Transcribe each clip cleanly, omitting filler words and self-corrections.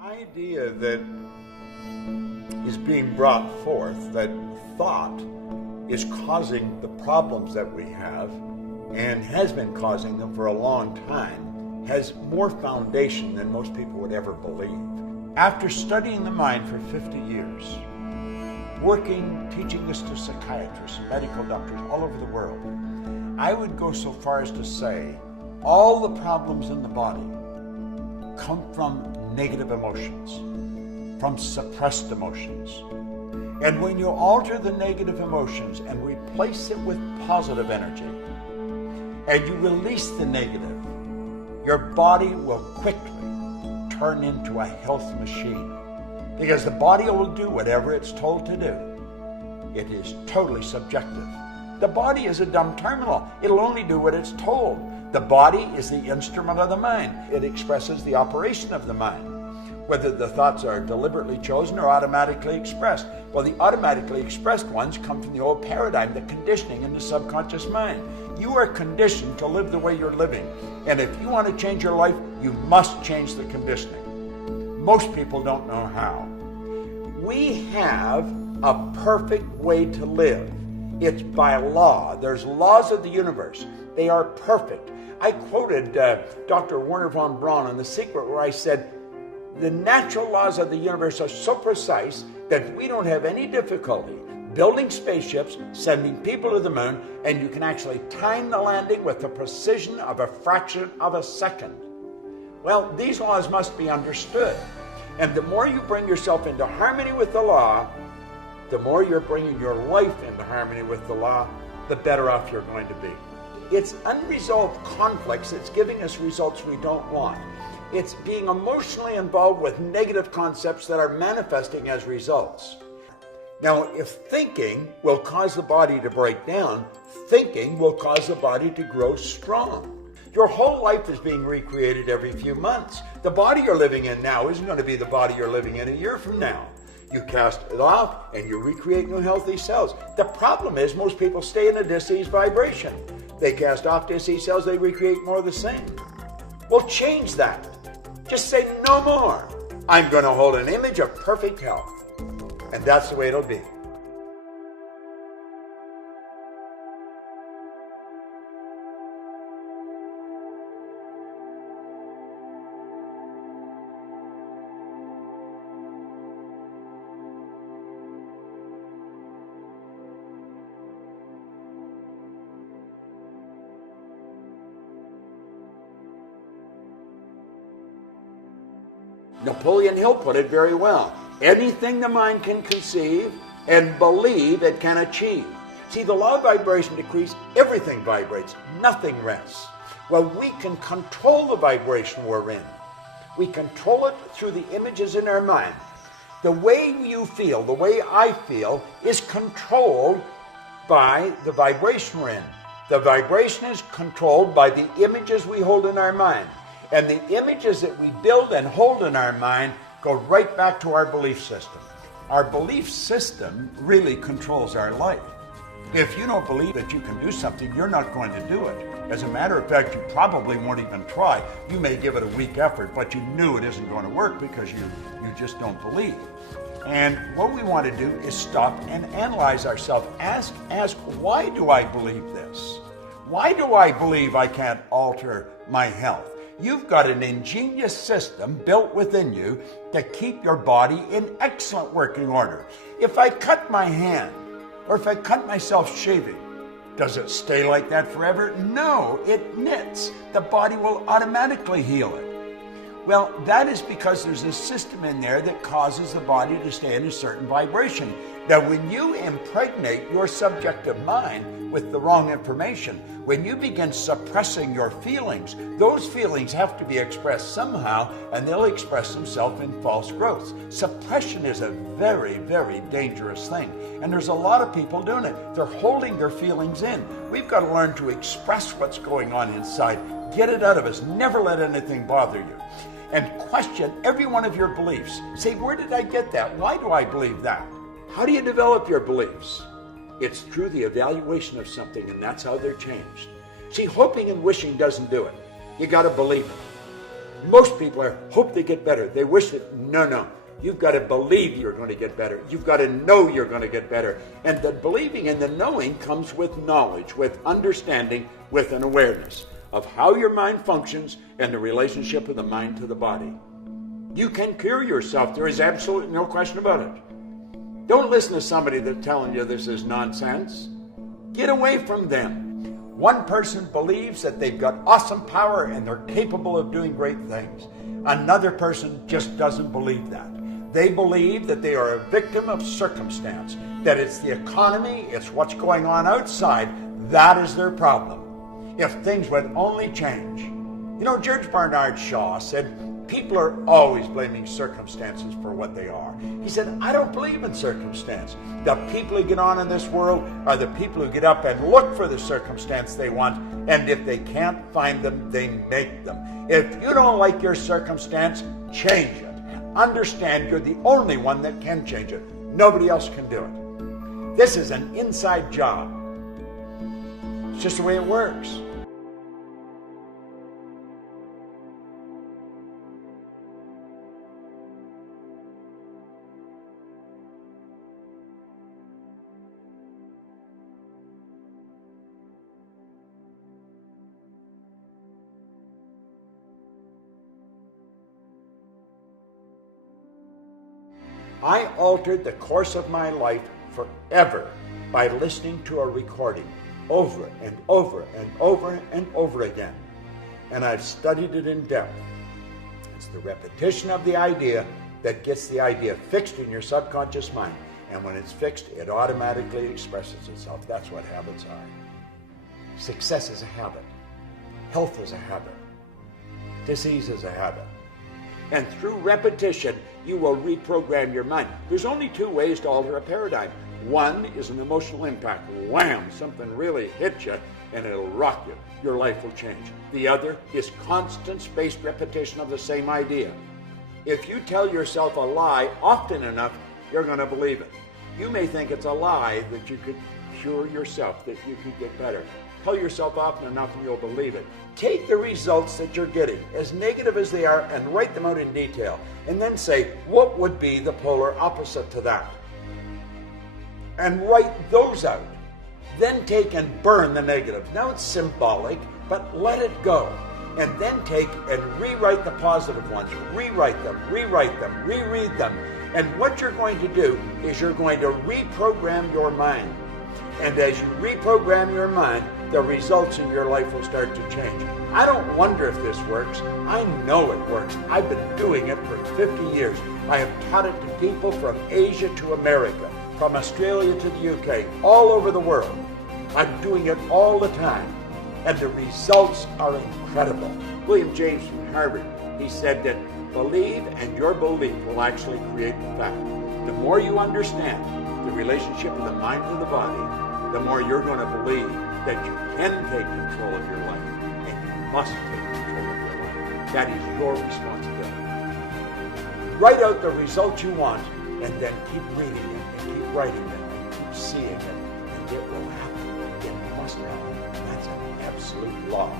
idea that is being brought forth that thought is causing the problems that we have and has been causing them for a long time has more foundation than most people would ever believe. After studying the mind for 50 years, working, teaching this to psychiatrists and medical doctors all over the world, I would go so far as to say all the problems in the body come from negative emotions, from suppressed emotions. And when you alter the negative emotions and replace it with positive energy, and you release the negative, your body will quickly turn into a health machine. Because the body will do whatever it's told to do. It is totally subjective. The body is a dumb terminal. It'll only do what it's told. The body is the instrument of the mind. It expresses the operation of the mind, whether the thoughts are deliberately chosen or automatically expressed. Well, the automatically expressed ones come from the old paradigm, the conditioning in the subconscious mind. You are conditioned to live the way you're living. And if you want to change your life, you must change the conditioning. Most people don't know how. We have a perfect way to live. It's by law. There's laws of the universe. They are perfect. I quoted Dr. Werner von Braun on The Secret, where I said, the natural laws of the universe are so precise that we don't have any difficulty building spaceships, sending people to the moon, and you can actually time the landing with the precision of a fraction of a second. Well, these laws must be understood. And the more you bring yourself into harmony with the law, the more you're bringing your life into harmony with the law, the better off you're going to be. It's unresolved conflicts that's giving us results we don't want. It's being emotionally involved with negative concepts that are manifesting as results. Now, if thinking will cause the body to break down, thinking will cause the body to grow strong. Your whole life is being recreated every few months. The body you're living in now isn't going to be the body you're living in a year from now. You cast it off and you recreate new healthy cells. The problem is most people stay in a disease vibration. They cast off disease cells, they recreate more of the same. Well, change that. Just say no more. I'm going to hold an image of perfect health. And that's the way it'll be. Napoleon Hill put it very well. Anything the mind can conceive and believe it can achieve. See, the law of vibration decrees, everything vibrates, nothing rests. Well, we can control the vibration we're in. We control it through the images in our mind. The way you feel, the way I feel, is controlled by the vibration we're in. The vibration is controlled by the images we hold in our mind. And the images that we build and hold in our mind go right back to our belief system. Our belief system really controls our life. If you don't believe that you can do something, you're not going to do it. As a matter of fact, you probably won't even try. You may give it a weak effort, but you knew it isn't going to work because you just don't believe. And what we want to do is stop and analyze ourselves. Ask, why do I believe this? Why do I believe I can't alter my health? You've got an ingenious system built within you to keep your body in excellent working order. If I cut my hand, or if I cut myself shaving, does it stay like that forever? No, it knits. The body will automatically heal it. Well, that is because there's a system in there that causes the body to stay in a certain vibration. Now, when you impregnate your subjective mind with the wrong information, when you begin suppressing your feelings, those feelings have to be expressed somehow, and they'll express themselves in false growths. Suppression is a very, very dangerous thing, and there's a lot of people doing it. They're holding their feelings in. We've got to learn to express what's going on inside. Get it out of us. Never let anything bother you. And question every one of your beliefs. Say, where did I get that? Why do I believe that? How do you develop your beliefs? It's through the evaluation of something, and that's how they're changed. See, hoping and wishing doesn't do it. You got to believe it. Most people hope they get better. They wish that, no. You've got to believe you're going to get better. You've got to know you're going to get better. And the believing and the knowing comes with knowledge, with understanding, with an awareness of how your mind functions and the relationship of the mind to the body. You can cure yourself. There is absolutely no question about it. Don't listen to somebody that's telling you this is nonsense. Get away from them. One person believes that they've got awesome power and they're capable of doing great things. Another person just doesn't believe that. They believe that they are a victim of circumstance, that it's the economy, it's what's going on outside, that is their problem. If things would only change. You know, George Bernard Shaw said, people are always blaming circumstances for what they are. He said, I don't believe in circumstance. The people who get on in this world are the people who get up and look for the circumstance they want, and if they can't find them, they make them. If you don't like your circumstance, change it. Understand you're the only one that can change it. Nobody else can do it. This is an inside job. It's just the way it works. I altered the course of my life forever by listening to a recording over and over and over and over again. And I've studied it in depth. It's the repetition of the idea that gets the idea fixed in your subconscious mind. And when it's fixed, it automatically expresses itself. That's what habits are. Success is a habit. Health is a habit. Disease is a habit. And through repetition, you will reprogram your mind. There's only two ways to alter a paradigm. One is an emotional impact. Wham! Something really hits you and it'll rock you. Your life will change. The other is constant spaced repetition of the same idea. If you tell yourself a lie often enough, you're going to believe it. You may think it's a lie that you could cure yourself, that you could get better. Tell yourself often enough and you'll believe it. Take the results that you're getting, as negative as they are, and write them out in detail. And then say, what would be the polar opposite to that? And write those out. Then take and burn the negative. Now it's symbolic, but let it go. And then take and rewrite the positive ones. Rewrite them, reread them. And what you're going to do is you're going to reprogram your mind. And as you reprogram your mind, the results in your life will start to change. I don't wonder if this works. I know it works. I've been doing it for 50 years. I have taught it to people from Asia to America, from Australia to the UK, all over the world. I'm doing it all the time. And the results are incredible. William James from Harvard, he said that believe and your belief will actually create the fact. The more you understand the relationship of the mind to the body, the more you're going to believe that you can take control of your life and you must take control of your life. That is your responsibility. Write out the results you want and then keep reading it and keep writing it and keep seeing it, and it will happen. It must happen. That's an absolute law.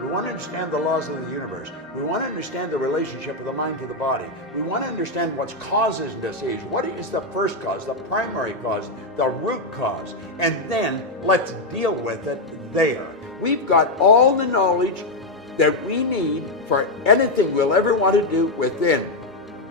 We want to understand the laws of the universe. We want to understand the relationship of the mind to the body. We want to understand what's causes disease. What is the first cause, the primary cause, the root cause? And then let's deal with it there. We've got all the knowledge that we need for anything we'll ever want to do within.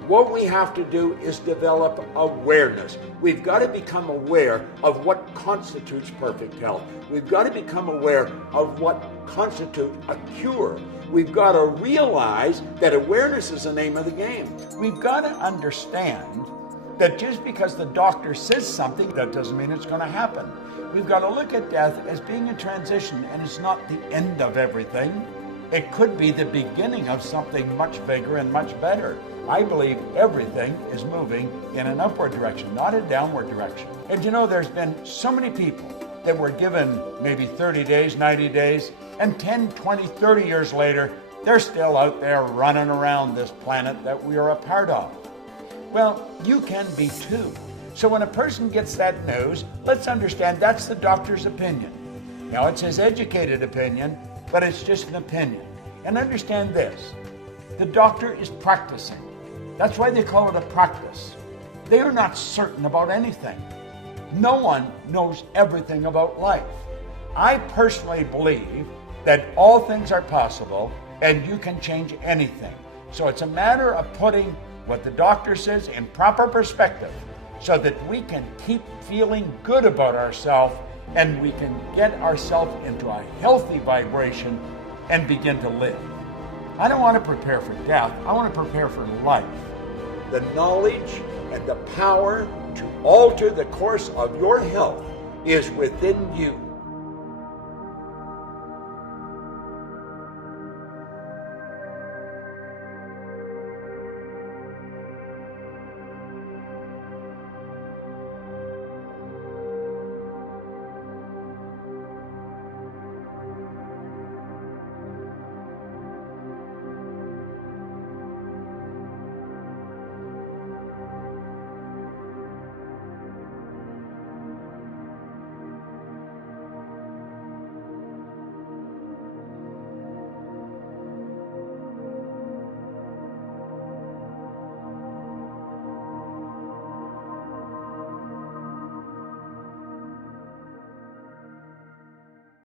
What we have to do is develop awareness. We've got to become aware of what constitutes perfect health. We've got to become aware of what constitutes a cure. We've got to realize that awareness is the name of the game. We've got to understand that just because the doctor says something, that doesn't mean it's going to happen. We've got to look at death as being a transition, and it's not the end of everything. it could be the beginning of something much bigger and much better. I believe everything is moving in an upward direction, not a downward direction. And you know, there's been so many people that were given maybe 30 days, 90 days, and 10, 20, 30 years later, they're still out there running around this planet that we are a part of. Well, you can be too. So when a person gets that news, let's understand that's the doctor's opinion. Now, it's his educated opinion, but it's just an opinion. And understand this, the doctor is practicing. That's why they call it a practice. They are not certain about anything. No one knows everything about life. I personally believe that all things are possible and you can change anything. So it's a matter of putting what the doctor says in proper perspective so that we can keep feeling good about ourselves and we can get ourselves into a healthy vibration and begin to live. I don't want to prepare for death. I want to prepare for life. The knowledge and the power to alter the course of your health is within you.